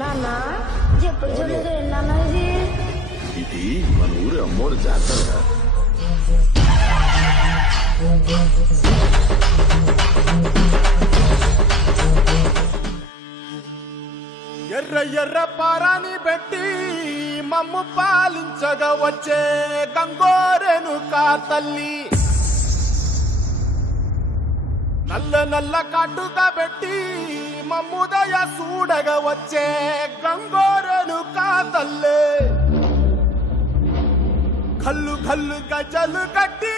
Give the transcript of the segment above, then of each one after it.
నాన్న ఎప్పుడు చూడలేదు నాన్న ఇది మన ఊరు అమ్మోరు జాతర. ఎర్ర ఎర్ర పారాని పెట్టి మమ్ము పాలించగా వచ్చే గంగోరెను కా తల్లి, నల్ల నల్ల కాటుగా పెట్టి మమ్ముదయ చూడగా వచ్చే గంగోరెను కా తల్లి, కల్లు కల్లు గజలు కట్టి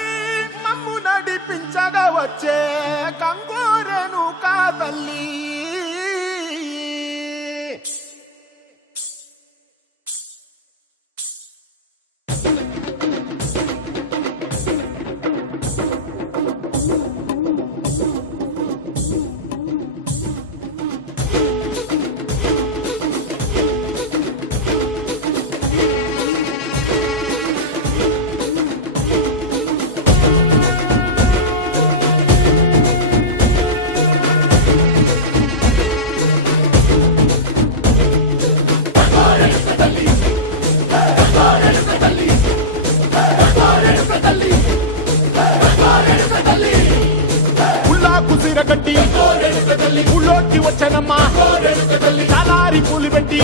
మమ్ము నడిపించగా వచ్చే గంగోరెను కా తల్లి. కట్టి ఊళ్ళోకి వచ్చనమ్మా, చాలారి పూలు పెట్టి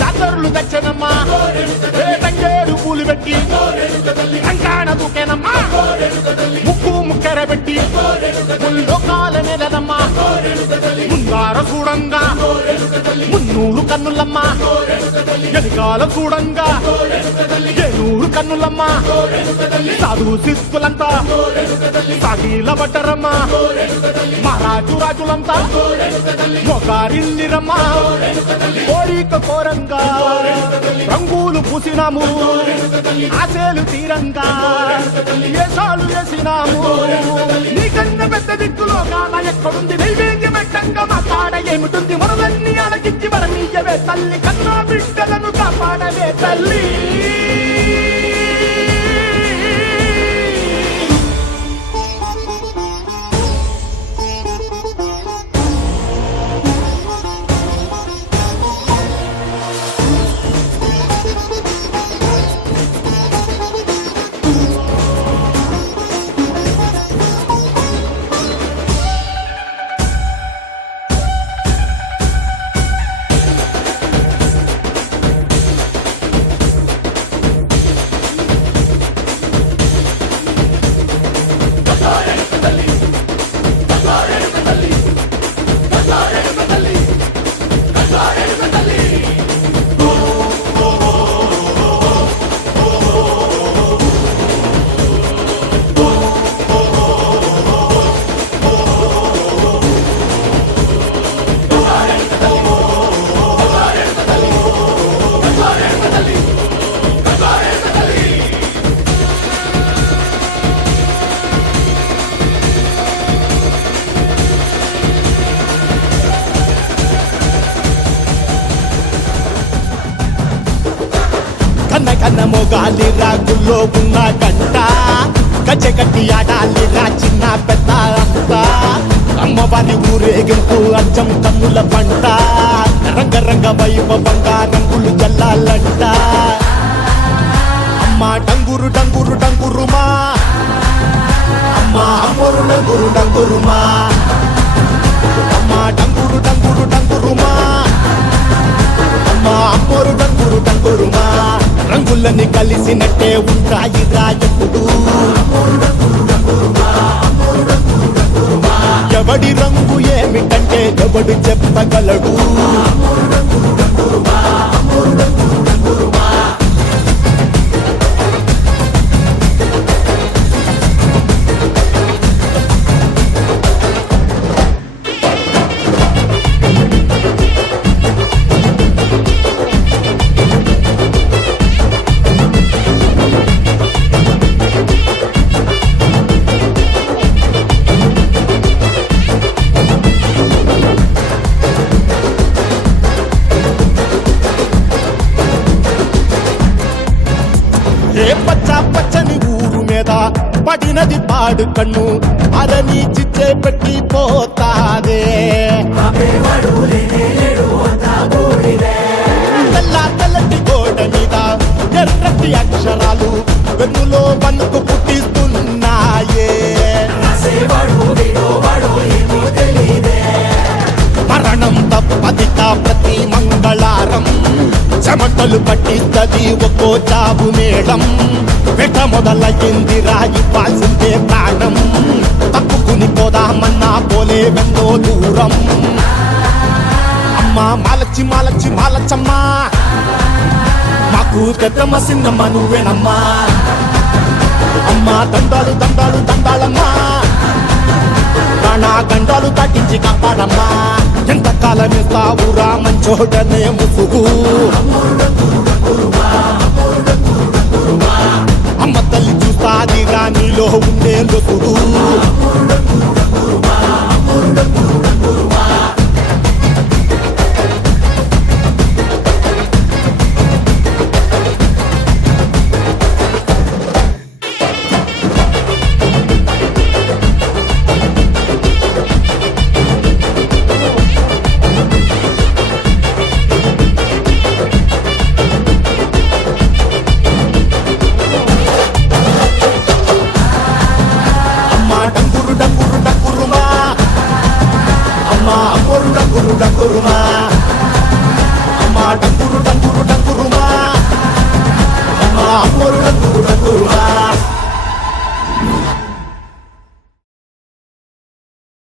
జాతరులు తెచ్చనమ్మా, తంగేరు పూలు పెట్టి కంకాణ దూకేనమ్మా, ముక్కు ముక్కెర పెట్టి ముల్లోకాల నెలనమ్మా, ముందార చూడంగా మున్నూరు కన్నులమ్మా, వెనకాల చూడంగా ఏనూరు కన్నులమ్మా, సాధు శిస్తులంతా సాగిల పడ్డరమ్మా, మహారాజు రాజులంతా మొగారిల్లిరమ్మా, కోరిక కోరంగా రంగులు పూసినాము, ఆశలు తీరంగా ఏసాలు వేసినాము, నీకన్న పెద్ద దిక్కులో కాల ఎక్కడుంది, నైవేద్యం ఎట్టంగా మా కాడ ఏమిటుంది, మనలన్నీ అలగించి వరనీయవే తల్లి, కన్నా బిడ్డలను కాపాడవే తల్లి. మొగాలి రాగుల్లో ఉన్న గంట గజగట్టి ఆడాలి రా చిన్న పెద్ద అంతా, అమ్మవారి ఊరేగింపు అచ్చం కన్నుల పంట, రంగరంగ వైభవంగా రంగులు జల్లాలంట, అమ్మ డంగురు డంగురు డంగురుమా, అమ్మ అమ్మోరు డంగురు డంగురుమా, అమ్మ డంగురు డంగురు డంగురుమా, అమ్మ అమ్మోరు డంగురు డంగురుమా, రంగులని కలిసినట్టే ఉంటాయి రాయకుడు, ఎవడి రంగు ఏమిటంటే ఎవడు చెప్పగలడు, పడినది పాడు కన్ను అరని చిచ్చే పెట్టి పోతాదే. కోటి అక్షరాలు వెన్నులో వణుకు పుట్టిస్తున్నాయే. మరణం తప్పదిక ప్రతి మంగళారం, చెమటలు పట్టిస్తది ఒక్కో చావు మేడం. వెట మొదలయ్యింది రాయివ్వాల్సిందే ప్రాణం, తప్పుకుని పోదామన్నా పోలే వెందో దూరం. అమ్మా మాలచ్చి మాలచ్చి మాలచ్చమ్మా, మాకు పెద్దమ్మ సిన్నమ్మ నువ్వేనమ్మా. అమ్మా దండాలు దండాలు దండాలమ్మా, ప్రాణా గండాలు తగ్గించి కాపాడమ్మా. ఎంతకాలం ఇస్తావురా మంచోడనే ముసుగు, అమ్మ తల్లి చూస్తాదిగా నీలో ఉండే లొసుగు.